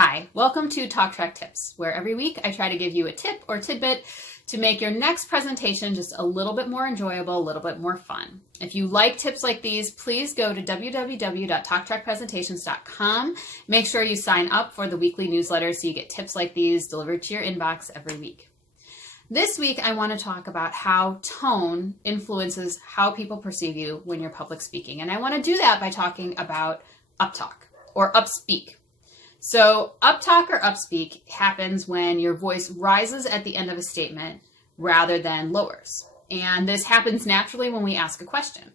Hi, welcome to Talk Track Tips, where every week I try to give you a tip or tidbit to make your next presentation just a little bit more enjoyable, a little bit more fun. If you like tips like these, please go to www.talktrackpresentations.com. Make sure you sign up for the weekly newsletter so you get tips like these delivered to your inbox every week. This week, I want to talk about how tone influences how people perceive you when you're public speaking. And I want to do that by talking about uptalk or upspeak. So uptalk or upspeak happens when your voice rises at the end of a statement rather than lowers. And this happens naturally when we ask a question.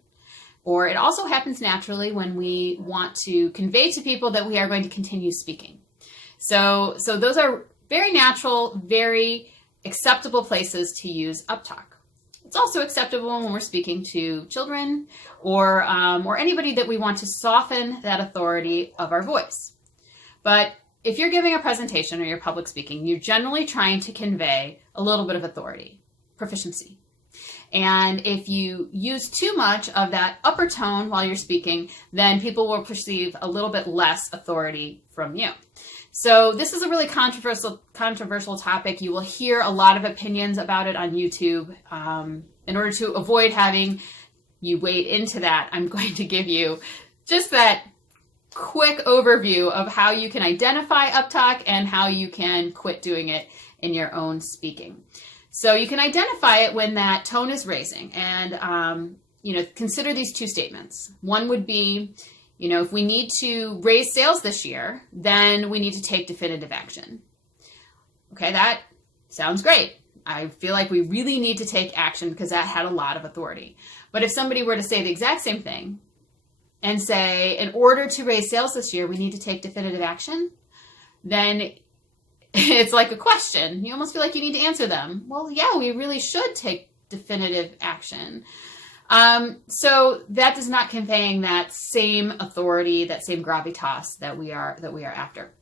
Or it also happens naturally when we want to convey to people that we are going to continue speaking. So those are very natural, very acceptable places to use uptalk. It's also acceptable when we're speaking to children or anybody that we want to soften that authority of our voice. But if you're giving a presentation or you're public speaking, you're generally trying to convey a little bit of authority, proficiency. And if you use too much of that upper tone while you're speaking, then people will perceive a little bit less authority from you. So this is a really controversial topic. You will hear a lot of opinions about it on YouTube. In order to avoid having you wade into that, I'm going to give you just that quick overview of how you can identify uptalk and how you can quit doing it in your own speaking. So you can identify it when that tone is raising, and consider these two statements. One would be, if we need to raise sales this year, then we need to take definitive action. Okay, that sounds great. I feel like we really need to take action because that had a lot of authority. But if somebody were to say the exact same thing and say, in order to raise sales this year, we need to take definitive action, then it's like a question. You almost feel like you need to answer them. Well, yeah, we really should take definitive action. So that is not conveying that same authority, that same gravitas that we are after.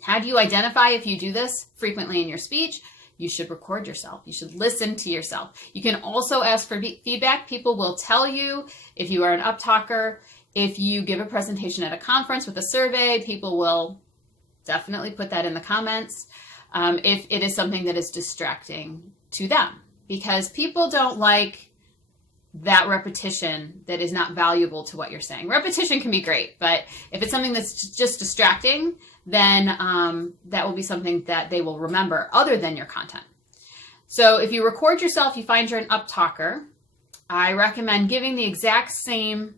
How do you identify if you do this frequently in your speech? You should record yourself. You should listen to yourself. You can also ask for feedback. People will tell you if you are an uptalker. If you give a presentation at a conference with a survey, people will definitely put that in the comments if it is something that is distracting to them, because people don't like that repetition that is not valuable to what you're saying. Repetition can be great, but if it's something that's just distracting, then that will be something that they will remember other than your content. So if you record yourself, you find you're an uptalker, I recommend giving the exact same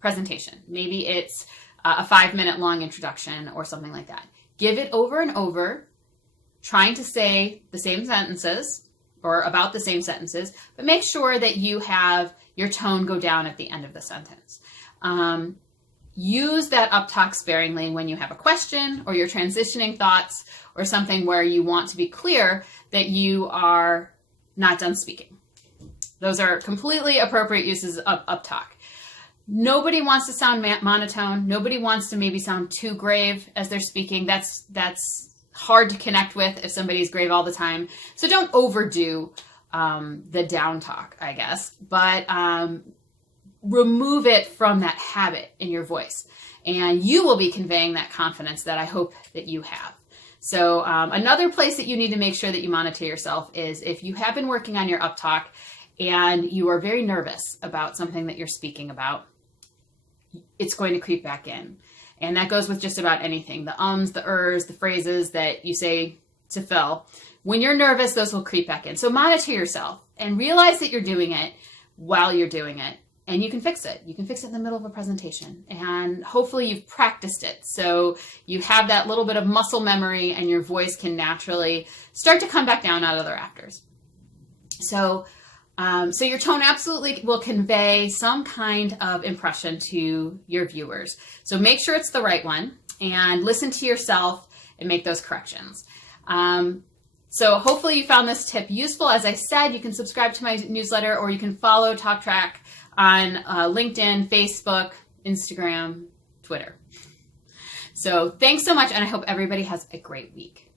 presentation. Maybe it's a 5-minute long introduction or something like that. Give it over and over, trying to say the same sentences or about the same sentences, but make sure that you have your tone go down at the end of the sentence. Use that uptalk sparingly when you have a question or you're transitioning thoughts or something where you want to be clear that you are not done speaking. Those are completely appropriate uses of uptalk. Nobody wants to sound monotone. Nobody wants to maybe sound too grave as they're speaking. That's hard to connect with if somebody's grave all the time. So don't overdo the down talk, I guess, but remove it from that habit in your voice, and you will be conveying that confidence that I hope that you have. So another place that you need to make sure that you monitor yourself is if you have been working on your uptalk and you are very nervous about something that you're speaking about, it's going to creep back in. And that goes with just about anything. The ums, the ers, the phrases that you say to fill. When you're nervous, those will creep back in. So monitor yourself and realize that you're doing it while you're doing it. And you can fix it. You can fix it in the middle of a presentation. And hopefully you've practiced it. So you have that little bit of muscle memory and your voice can naturally start to come back down out of the rafters. So your tone absolutely will convey some kind of impression to your viewers. So make sure it's the right one and listen to yourself and make those corrections. So hopefully you found this tip useful. As I said, you can subscribe to my newsletter or you can follow Talk Track on LinkedIn, Facebook, Instagram, Twitter. So thanks so much, and I hope everybody has a great week.